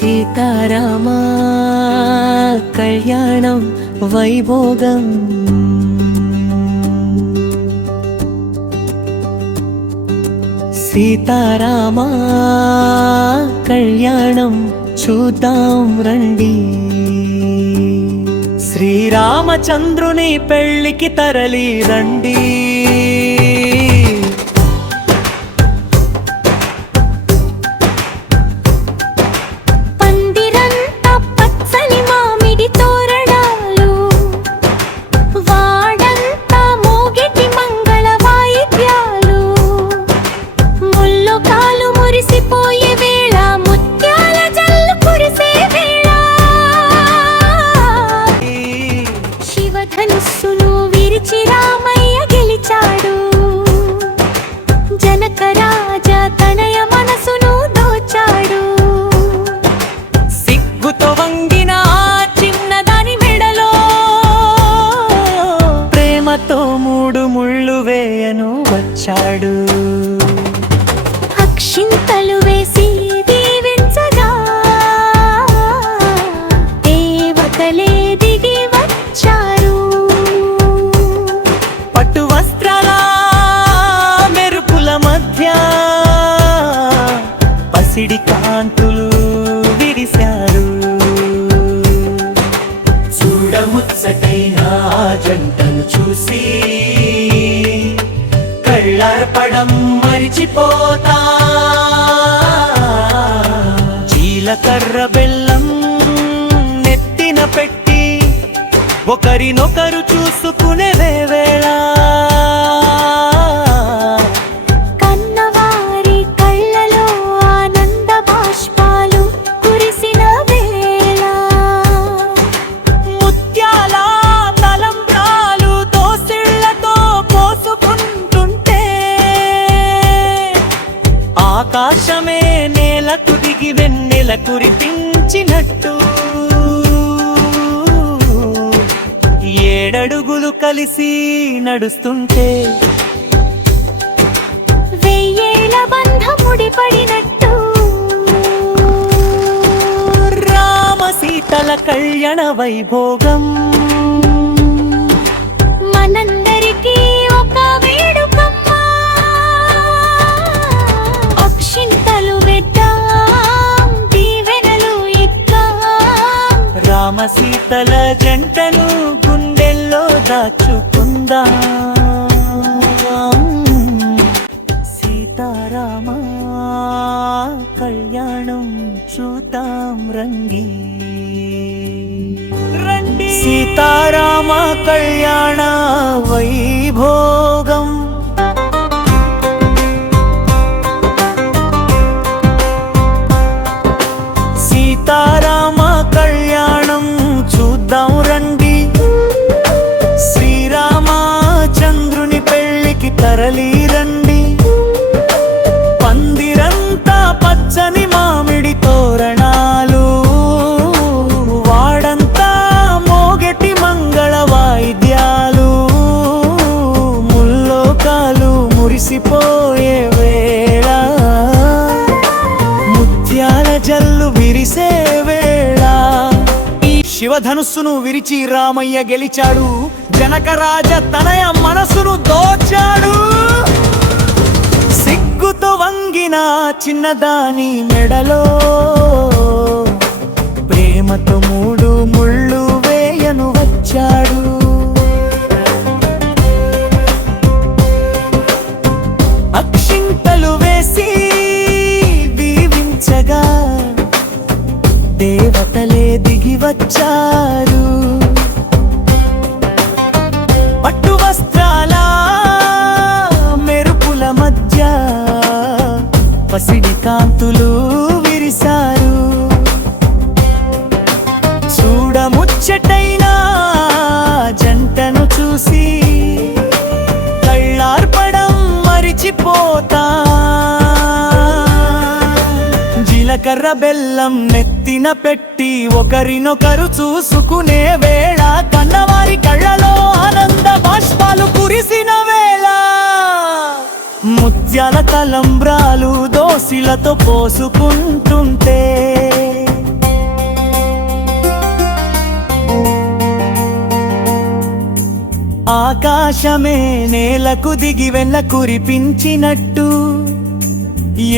సీతారామ కళ్యాణం వైభోగం సీతారామ కళ్యాణం చూద్దాం రండి శ్రీరామచంద్రుని పెళ్ళికి తరలి రండి ధనుస్సును విరిచి రామయ్య గెలిచాడు జనక రాజా తనయ మనసును దోచాడు సిగ్గుతో వంగిన చిన్నదాని మెడలో ప్రేమతో 3 ముళ్ళు వేయను వచ్చాడు అక్షింతలు వేసి దీవించగా దేవతలే దిగి వచ్చారు పట్టు వస్త్రాల మెరుపుల మధ్య పసిడి కాంతులు విరిశారు చూడముచ్చటైన జంటను చూసి కళ్ళార్పడం మరిచిపోతా జీలకర్ర బెల్లం నెత్తిన పెట్టి ఒకరినొకరు చూసుకునే వేళ కన్నవారి కళ్ళలో ఆనంద బాష్పాలు కురిసిన వేళ ముత్యాల తలంబ్రాలు దోసిళ్లతో పోసుకుంటుంటే ఆకాశమే నేలకు దిగి వెన్నెల కురిపించినట్టు 7 అడుగులు కలిసి నడుస్తుంటే 1000 ఏళ్ల బంధం ముడిపడినట్టు రామ సీతల కళ్యాణ వైభోగం మనందరికీ ఒక వేడుకమ్మ అక్షింతలు వెద్దాం దీవెనలు ఇద్దాం రామ సీతల జంటను గుండెల్లో దాచుకుందాం సీతారామ కళ్యాణం చూద్దాం రండి సీతారామ కళ్యాణ వైభోగం సీతారామ కళ్యాణం చూద్దాం రండి శ్రీరామచంద్రుని పెళ్ళికి తరలి రండి పందిరంతా పచ్చని మామిడి తోరణాలు వాడంతా మోగెటి మంగళ వాయిద్యాలు ముల్లోకాలు మురిసిపోయే వేళ ముత్యాల జల్లు విరిసే వేళ ఈ శివధనుస్సును విరిచి రామయ్య గెలిచాడు జనక రాజ తనయ మనసును దోచాడు సిగ్గుతో వంగిన చిన్నదాని మెడలో ప్రేమతో 3 ముళ్ళు వేయను వచ్చాడు అక్షింతలు వేసి దీవించగా దేవతలే దిగి వచ్చారు పట్టు వస్త్రాల మెరుపుల మధ్య పసిడి కాంతులు విరిశారు చూడముచ్చటైన జంటను చూసి కళ్ళార్పడం మరిచిపోతా జీలకర్ర బెల్లం నెత్తిన పెట్టి ఒకరినొకరు చూసుకునే వేళ కన్నవారి కళ్ళలో ఆనంద బాష్పాలు కురిసిన వేళ ముత్యాల తలంబ్రాలు దోసిలతో పోసుకుంటుంటే ఆకాశమే నేలకు దిగి వెన్న కురిపించినట్టు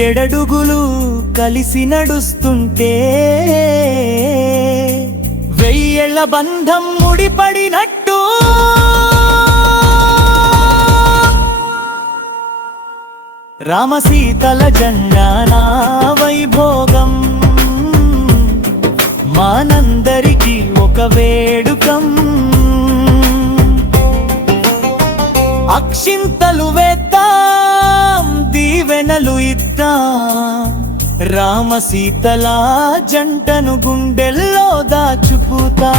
ఎడడుగులు కలిసి నడుస్తుంటే వెయ్యేళ్ల బంధం ముడిపడినట్టు రామసీతల జండానా వైభోగం మానందరికీ ఒక వేడుకం అక్షింతలు వేద్దాం దీవెనలు ఇద్దాం రామసీతల జంటను గుండెల్లో దాచుకుతా